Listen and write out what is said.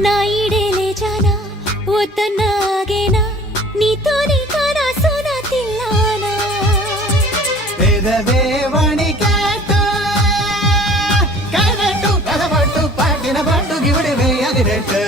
నా ఈడేలే జానా వద్దన్నాగేనా నీతోనే కానా సోనా తిల్లానా వేదవేవణి కేటు కరెంటు కదబట్టు పట్టిన పట్టు గివిడి వేయది రెట్టు